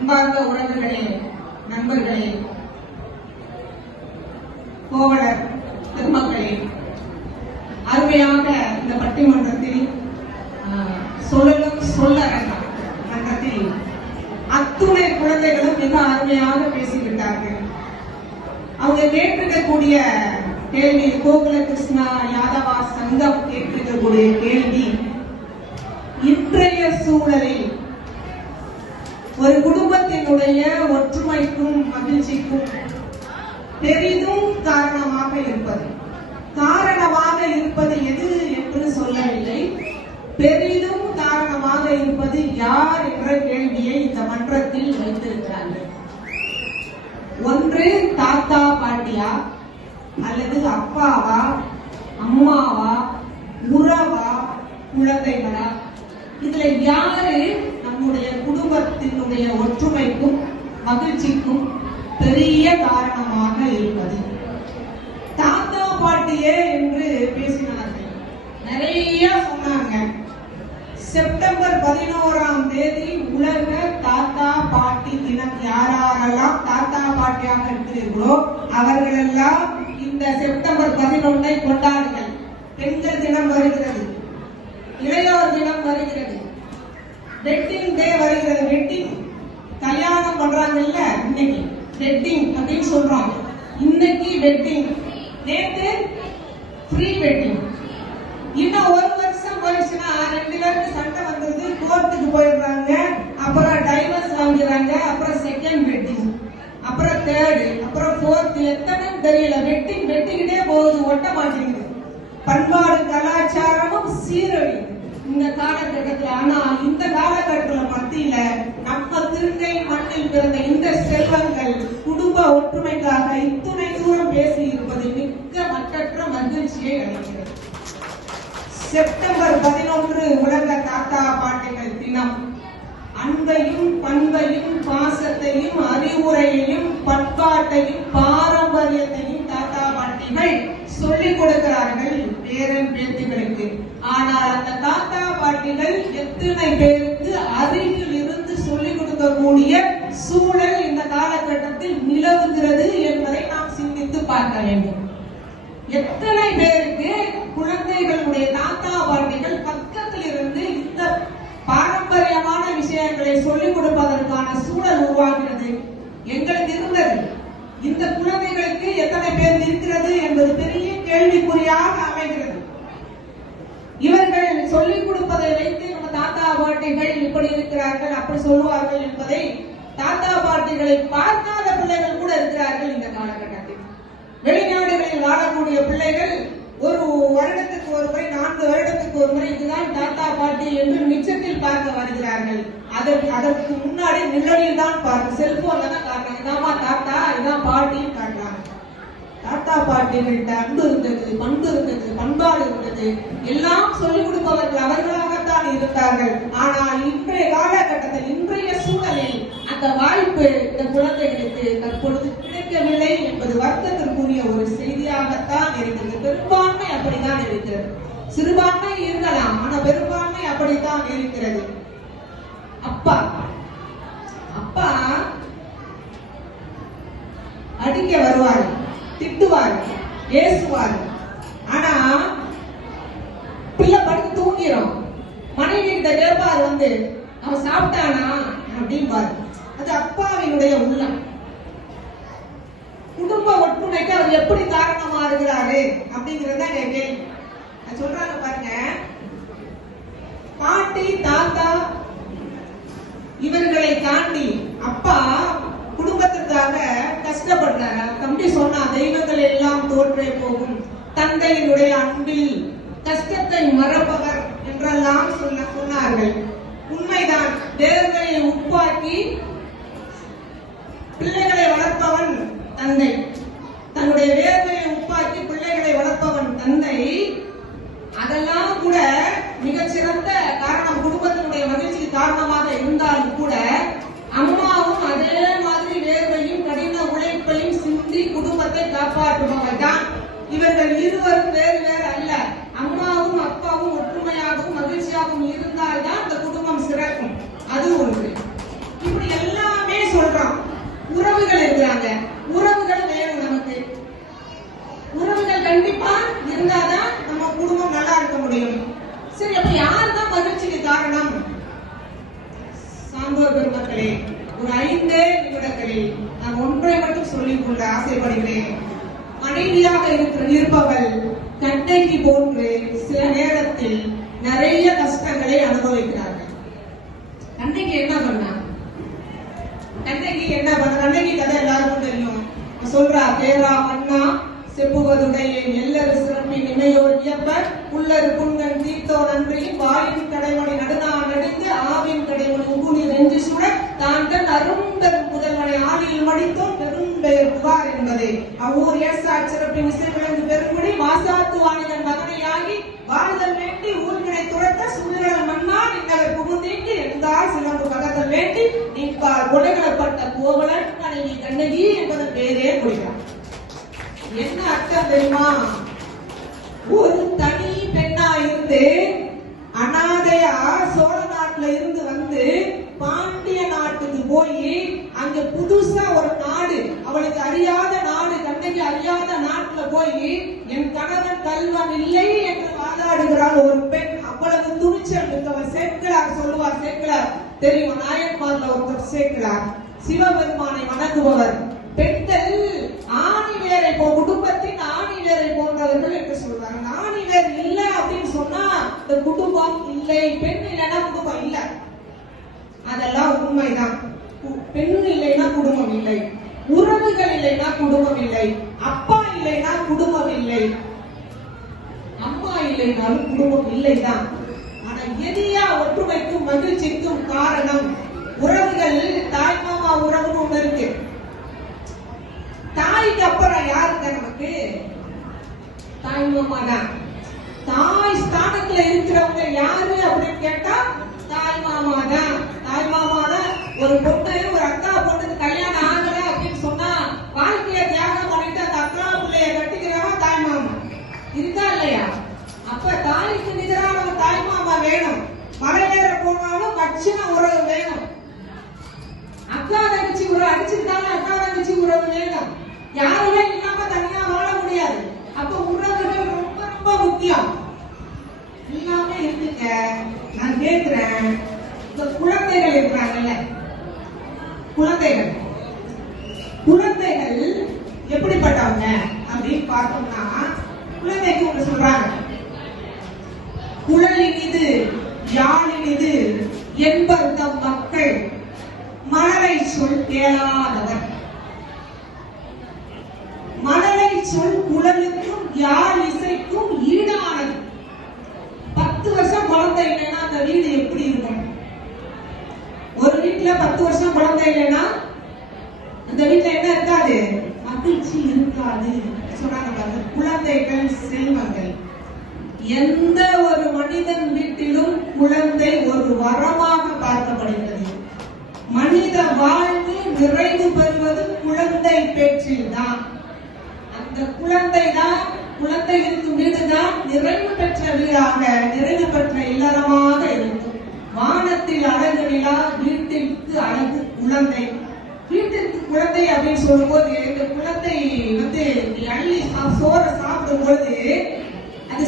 அன்பார்ந்த உறவுகளே, நண்பர்களே, கோவலர் பெருமக்களே, அருமையாக இந்த பட்டிமன்றத்தில் சொல்லரங்கம் மன்றத்தில் அத்துணை குழந்தைகளும் மிக அருமையாக பேசிவிட்டார்கள். அவங்க கேட்டிருக்கக்கூடிய கேள்வி, கோகுல கிருஷ்ணா யாதவா சங்கம் கேட்டிருக்கக்கூடிய கேள்வி, இன்றைய சூழலில் ஒரு குடும்பத்தினுடைய ஒற்றுமைக்கும் மகிழ்ச்சிக்கும் பெரிதும் காரணமாக இருப்பது எது என்று சொல்லவில்லை, பெரிதும் காரணமாக இருப்பது யார் என்ற கேள்வியை இந்த மன்றத்தில் வைத்திருக்கிறார்கள். ஒன்று தாத்தா பாட்டியா, அல்லது அப்பாவா, அம்மாவா, உறவா, குழந்தைகளா? இதுல யாரு நம்முடைய குடும்பத்தினுடைய ஒற்றுமைக்கும் மகிழ்ச்சிக்கும் பெரிய காரணமாக இருப்பது? தாத்தா பாட்டியே என்று பேசினார்கள், நிறைய சொன்னாங்க. செப்டம்பர் 11ஆம் தேதி உலக தாத்தா பாட்டி தினம். யாரெல்லாம் தாத்தா பாட்டியாக இருக்கிறீர்களோ அவர்களெல்லாம் இந்த செப்டம்பர் 11ஐ கொண்டாடுங்கள். பெண்கள் தினம் வருகிறது, இளையோர் தினம் வருகிறது, வெட்டிங் டே வருகிறது. வெட்டிங் கல்யாணம் பண்றாங்கல்ல, இன்னைக்கு வெட்டிங் அப்படின்னு சொல்றோம். இன்னைக்கு வெட்டிங், நேற்று ப்ரீ வெட்டிங். இன்னும் ஒரு வருஷம் போயிடுச்சுன்னா 2 பேருக்கு சண்டை வந்தது, கோர்ட்டுக்கு போயிடுறாங்க, அப்புறம் டைவர்ஸ் வாங்கிறாங்க, அப்புறம் செகண்ட் வெட்டிங், அப்புறம் தேர்டு, அப்புறம் ஃபோர்த், எத்தனை தெரியல. வெட்டிங் வெட்டிக்கிட்டே போகுது, ஒட்ட மாட்டேங்குது. பண்பாடு கலாச்சாரமும் சீரழிவு இந்த காலகட்டத்தில். ஆனா இந்த காலகட்டத்தில் மத்தியில நம்ம திருங்கை மண்ணில் பிறந்த இந்த செல்வங்கள் குடும்ப ஒற்றுமைக்காக இத்துணை தூரம் பேசி இருப்பது மிக்க மற்றற்ற மகிழ்ச்சியை அளிக்கிறது. செப்டம்பர் 11 உலக தாத்தா பாட்டிகள் தினம். அன்பையும் பண்பையும் பாசத்தையும் அறிவுரையையும் பண்பாட்டையும் பாரம்பரியத்தையும் தாத்தா பாட்டிகள் சொல்லிக் கொடுக்கிறார்கள் பேரன் பேத்திகளுக்கு. ஆனால் அந்த தாத்தா பாட்டிகள் எத்தனை பேருக்கு அருகில் இருந்து சொல்லிக் கொடுக்கக்கூடிய சூழல் இந்த காலகட்டத்தில் நிலவுகிறது என்பதை நாம் சிந்தித்து பார்க்க வேண்டும். எத்தனை பேருக்கு குழந்தைகளுடைய தாத்தா பாட்டிகள் பக்கத்தில் இருந்து இந்த பாரம்பரியமான விஷயங்களை சொல்லிக் கொடுப்பதற்கான சூழல் உருவாகிறது? எங்களுக்கு இருந்தது. இந்த குழந்தைகளுக்கு எத்தனை பேர் இருக்கிறது என்பது பெரிய கேள்விக்குறியாக அமைகிறது. இவர்கள் சொல்லிக் கொடுப்பதை வைத்து நம்ம தாத்தா பாட்டிகள் இப்படி இருக்கிறார்கள், அப்படி சொல்லுவார்கள் என்பதை தாத்தா பாட்டிகளை பார்க்காத பிள்ளைகள் கூட இருக்கிறார்கள் இந்த காலகட்டத்தில். வெளிநாடுகளில் வாழக்கூடிய பிள்ளைகள் ஒரு வருடத்துக்கு ஒரு முறை, 4 வருடத்துக்கு ஒரு முறை இதுதான் தாத்தா பாட்டி என்று நிச்சயத்தில் பார்க்க வருகிறார்கள். அதற்கு முன்னாடி நிழலில் தான் பார்க்க, செல்போன்ல தான் காட்டுறாங்க. இதாமா தாத்தா, இதான் பாட்டின்னு காட்டுறாங்க. தாத்தா பாட்டிகள்கிட்ட அன்பு இருந்தது, பண்பு இருந்தது, பண்பாடு இருந்தது, எல்லாம் சொல்லிக் கொடுப்பவர்கள் அவர்களாகத்தான் இருந்தார்கள். ஆனால் இன்றைய காலகட்டத்தில், இன்றைய சூழலில் அந்த வாய்ப்பு இந்த குழந்தைகளுக்கு தற்பொழுது கிடைக்கவில்லை என்பது வருத்தத்திற்குரிய ஒரு செய்தியாகத்தான் இருக்கிறது. பெரும்பான்மை அப்படித்தான் இருக்கிறது. சிறுபான்மை இருக்கலாம், ஆனால் பெரும்பான்மை அப்படித்தான் இருக்கிறது. அப்பா அடிக்க வருவாரு, திட்டுவாரு, ஏசுவாரு. ஆனா பிள்ளை படுத்து தூங்கிடும். மனைவி கிட்ட கேட்பாரு, அவன் சாப்பிட்டானா அப்படின்பாரு. அது அப்பாவினுடைய உள்ளம். குடும்ப ஒற்றுமைக்கு அவர் எப்படி காரணமா இருக்கிறாரு அப்படிங்கறத கேள்வி. சொல்றாங்க பாருங்க, பாட்டி தாத்தா இவர்களை தாண்டி அப்பா குடும்பத்திற்காக கஷ்டப்படுறாரு. தம்பி சொன்னா, தெய்வங்கள் எல்லாம் தோற்றே போகும், தந்தையினுடைய அன்பில் கஷ்டத்தை மறப்பவர் என்றெல்லாம் சொன்னார்கள். உண்மைதான். வேர்வையை உப்பாக்கி பிள்ளைகளை வளர்ப்பவன் தந்தை. தன்னுடைய வேர்வையை உப்பாக்கி பிள்ளைகளை வளர்ப்பவன் தந்தை. அதெல்லாம் கூட மிகச்சிறந்த காரணம், குடும்பத்தினுடைய மகிழ்ச்சிக்கு காரணமாக இருந்தாலும் கூட அம்மாவும் அதே மாதிரி வேர்வையும் கடின உழைப்பையும் சிந்தி குடும்பத்தை காப்பாற்றுபவர் தான். இவர்கள் இருவரும் வேறு வேறு அல்ல. அம்மாவும் அப்பாவும் ஒற்றுமையாகவும் மகிழ்ச்சியாகவும் இருந்தால்தான் அந்த குடும்பம் சிறக்கும். அது ஒன்று. இப்படி எல்லாமே காரணம்? சான்றோர் பெருமக்களே, ஒரு 5 நிமிடங்களில் நான் ஒன்றை மட்டும் சொல்லிக் கொள்ள ஆசைப்படுகிறேன். மனைவியாக இருப்பவள் கண்ணகி போன்று சில நேரத்தில் நிறைய கஷ்டங்களை அனுபவிக்கிறார்கள். கண்ணகி என்ன பண்ணா? கண்ணகி கதை எல்லாருக்கும் தெரியும். சொல்றா, பேரா மன்னா செப்புவதுடைய எல்லரு சிறப்பின் இமையோர் வியப்பர் உள்ளரு புண்கண் தீர்த்தோ நன்றி வாயின் கடைமணி நடுநா நடுந்து ஆவின் கடைமணி உகுனி ரெஞ்சு சுட தான் தன் அரும்பெரும் முதல்வனை ஆளியில் மடித்தோம் பெரும்பெயர் புகார் என்பதே அவ்வூர் ஏசா சிறப்பின் இசை விளங்கு பெருங்குடி வாசாத்து வாணிதன் மகனையாகி வாழ்தல் வேண்டி ஊர்களை துரத்த சுழல் மன்னா நின்றவர் புகுந்தீங்கி இருந்தால் சிலம்பு பகதல் வேண்டி நிற்பார் கொடைகளப்பட்ட கோவலன் மனைவி கண்ணகி என்பதன் பேரே முடிகிறார். என்ன அர்த்தம் தெரியுமா? ஒரு தனி பெண்ணா இருந்து அனாதையா சோழ நாட்டுல இருந்து வந்து பாண்டிய நாட்டுக்கு போய் அங்க புதுசா ஒரு நாடு, அவளுக்கு அறியாத நாடு, கண்ணகி அறியாத நாட்டுல போய் என் கணவன் கல்வன் இல்லை என்று வாதாடுகிறாள் ஒரு பெண். அவ்வளவு துணிச்சல் மிக்கவர். சேர்க்கிறார் சொல்லுவார், சேர்க்கிறார் தெரியும், நாயன்மார்ல ஒருத்தர் சேர்க்கிறார், சிவபெருமானை வணங்குபவர். பெண்கள் ஆணிவேரை குடும்பத்தின் ஆணிவேரை போன்றவர்கள் என்று சொல்றாங்க. ஆணிவேர் இல்ல அப்படின்னு சொன்னா இந்த குடும்பம் இல்லை, பெண் இல்லைன்னா குடும்பம் இல்ல. அதெல்லாம் உண்மைதான். பெண் இல்லைன்னா குடும்பம் இல்லை, உறவுகள் இல்லைன்னா குடும்பம் இல்லை, அப்பா இல்லைன்னா குடும்பம் இல்லை, அம்மா இல்லைனாலும் குடும்பம் இல்லைதான். ஆனா எதியா ஒற்றுமைக்கும் மகிழ்ச்சிக்கும் காரணம் உறவுகள். தாய் மாமா உறவுன்னு ஒண்ணு இருக்கு. தாய்க்கு அப்புறம் யாருங்க நமக்கு? தாய் மாமா தான். தாய் ஸ்தானத்துல இருக்கிறவங்க யாரு அப்படின்னு கேட்டா தாய் மாமா தான். தாய் மாமா தான். ஒரு பொண்ணு ஒரு அக்கா பொண்ணுக்கு கல்யாணம் ஆகல அப்படின்னு சொன்னா வாழ்க்கைய தியாகம் பண்ணிட்டு அந்த அக்கா பிள்ளைய கட்டிக்கிறவன் தாய் மாமா. இருக்கா இல்லையா? அப்ப தாய்க்கு நிகரான ஒரு தாய் மாமா வேணும். மலையேற போனாலும் கட்சின உறவு வேணும். அக்கா தங்கச்சி உறவு அடிச்சுட்டாலும் அக்கா தங்கச்சி உறவு வேணும். யாருமே இல்லாம தனியா வாழ முடியாது. அப்ப உறவுகள் ரொம்ப ரொம்ப முக்கியம். இல்லாம இருக்குங்க. நான் கேட்கிறேன், இந்த குழந்தைகள் இருக்கிறாங்கல்ல, குழந்தைகள் எப்படிப்பட்டவங்க அப்படின்னு பார்த்தோம்னா, குழந்தைக்கு ஒன்று சொல்றாங்க, குழலினிது யாழினிது என்பர் தம் மக்கள் மலரை சொல் கேளாதவர். மலரை சொல் குழலுக்கும் யாழ் இசைக்கும் ஈடானது. 10 வருஷம் குழந்தை இல்லைன்னா அந்த வீடு எப்படி இருக்கும்? ஒரு வீட்டுல 10 வருஷம் குழந்தை இல்லைன்னா அந்த வீட்டுல என்ன இருக்காது? மகிழ்ச்சி இருக்காது. சொன்னாங்க பாருங்க, குழந்தைகள் செல்வங்கள். எந்த ஒரு மனிதன் வீட்டிலும் குழந்தை ஒரு வரமாக பார்க்கப்படுகிறது. மனித வாழ்வு நிறைவு பெறுவது குழந்தை பேச்சில் தான். அந்த குழந்தை தான், குழந்தை இருக்கும் வீடுதான் நிறைவு பெற்ற வீடாக, நிறைவு பெற்ற இல்லறமாக இருக்கும். வானத்தில் அழகு நிலா, வீட்டிற்கு அழகு குழந்தை. வீட்டிற்கு குழந்தை அப்படின்னு சொல்லும் போது, இந்த குழந்தை அள்ளி சோற சாப்பிடும் பொழுது அது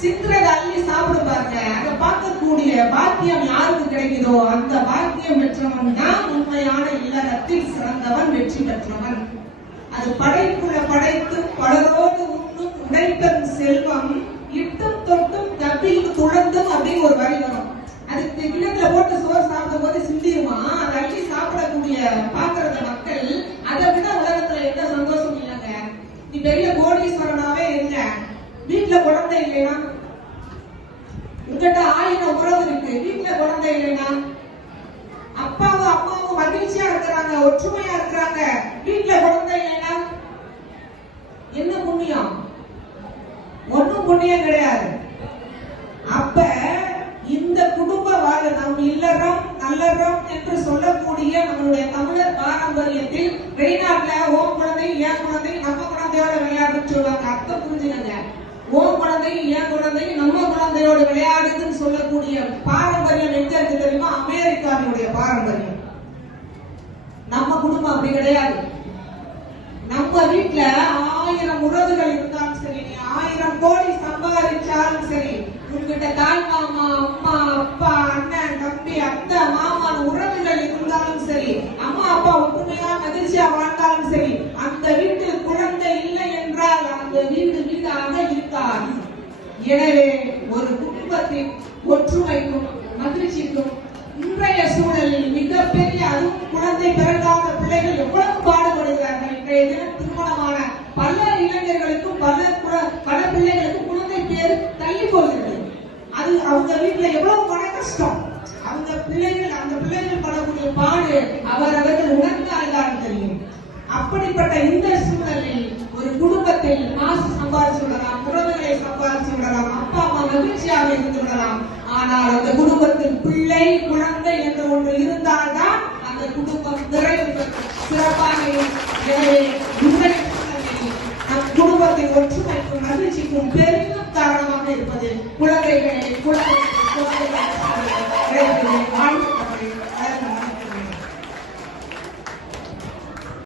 சித்துறத அள்ளி சாப்பிடும் பாருங்க. அதை பார்க்கக்கூடிய பாக்கியம் யாருக்கு கிடைக்குதோ அந்த பாக்கியம் பெற்றவன் தான் உண்மையான இல்லறத்தில் சிறந்தவன், வெற்றி பெற்றவன். அது படைப்புல படைத்து பலரோடு உண்ணும் உடைப்பெறும் செல்வம் இட்டும் தொட்டும் தப்பில் துளந்தும் அப்படின்னு ஒரு வரி வரும். அதுக்கு கிணத்துல போட்டு சோறு சாப்பிடும் போது சிந்திருமா, அதை அள்ளி சாப்பிடக்கூடிய பாக்குறத மக்கள். அதை விட உலகத்துல எந்த சந்தோஷம் இல்லைங்க. நீ பெரிய கோடீஸ்வரனாவே இருங்க, வீட்டுல குழந்தை இல்லைன்னா, உங்ககிட்ட 1000 உறவு இருக்கு, வீட்டுல குழந்தை இல்லைன்னா, அப்பாவும் அம்மாவும் மகிழ்ச்சியா இருக்கிறாங்க, ஒற்றுமையா இருக்கிறாங்க, வீட்டுல குழந்தை இல்லைன்னா என்ன புண்ணியம்? ஒன்னும் புண்ணியம் கிடையாது. அப்ப இந்த குடும்ப வாழ் நம் இல்லறம் நல்லறம் என்று சொல்லக்கூடிய நம்மளுடைய தமிழர் பாரம்பரியத்தில் வெளிநாட்டுல ஓம் குழந்தை ஏன் குழந்தை நம்ம குழந்தையோட விளையாடுன்னு சொல்லுவாங்க. அர்த்தம் புரிஞ்சுக்கங்க. ஓம் குழந்தை ஏன் குழந்தை நம்ம குழந்தையோட விளையாடுதுன்னு சொல்லக்கூடிய பாரம்பரியம் எங்க இருக்கு தெரியுமா? அமெரிக்காவினுடைய பாரம்பரியம். நம்ம குடும்பம் அப்படி கிடையாது. நம்ம வீட்டுல 1000 உறவுகள் இருந்தாலும் சரி, 1000 கோடி சம்பாதிச்சாலும் சரி, உங்ககிட்ட தாய் மாமா, அம்மா, அப்பா, அண்ணன், தம்பி, அத்தை, மாமா உறவுகள் இருந்தாலும் சரி, அம்மா அப்பா ஒற்றுமையா மகிழ்ச்சியா வாழ்ந்தாலும் சரி, அந்த வீட்டில் குழந்தை இல்லை என்றால் அந்த வீடு வீடாக இருக்காது. எனவே ஒரு குடும்பத்தின் ஒற்றுமைக்கும் மகிழ்ச்சிக்கும் இன்றைய சூழலில் மிகப்பெரிய, அதுவும் குழந்தை பிறகாத பிள்ளைகள் எவ்வளவு பாடுபடுகிறார்கள். இன்றைய தினம் திருமணமான பல இளைஞர்களுக்கும் பல பிள்ளைகளுக்கும் குழந்தை பேர் தள்ளி போகிறது. அது அவங்க வீட்டுல எவ்வளவு மன கஷ்டம். அந்த பிள்ளைகள் படக்கூடிய பாடு அவர்கள் உணர்ந்தால்தான் தெரியும். அப்படிப்பட்ட இந்த சூழலில் ஒரு குடும்பத்தில் காசு சம்பாதிச்சு விடலாம், உறவுகளை சம்பாதிச்சு விடலாம், அப்பா அம்மா மகிழ்ச்சியாக இருந்து விடலாம். ஆனால் அந்த குடும்பத்தில் பிள்ளை குழந்தை என்று ஒன்று இருந்தால்தான் அந்த குடும்பம் நிறைவு சிறப்பாக இருக்கும். எனவே இன்றைய சூழலில் நம் குடும்பத்தின் ஒற்றுமைக்கும் மகிழ்ச்சிக்கும் பெரிதும் காரணமாக இருப்பது குழந்தைகளை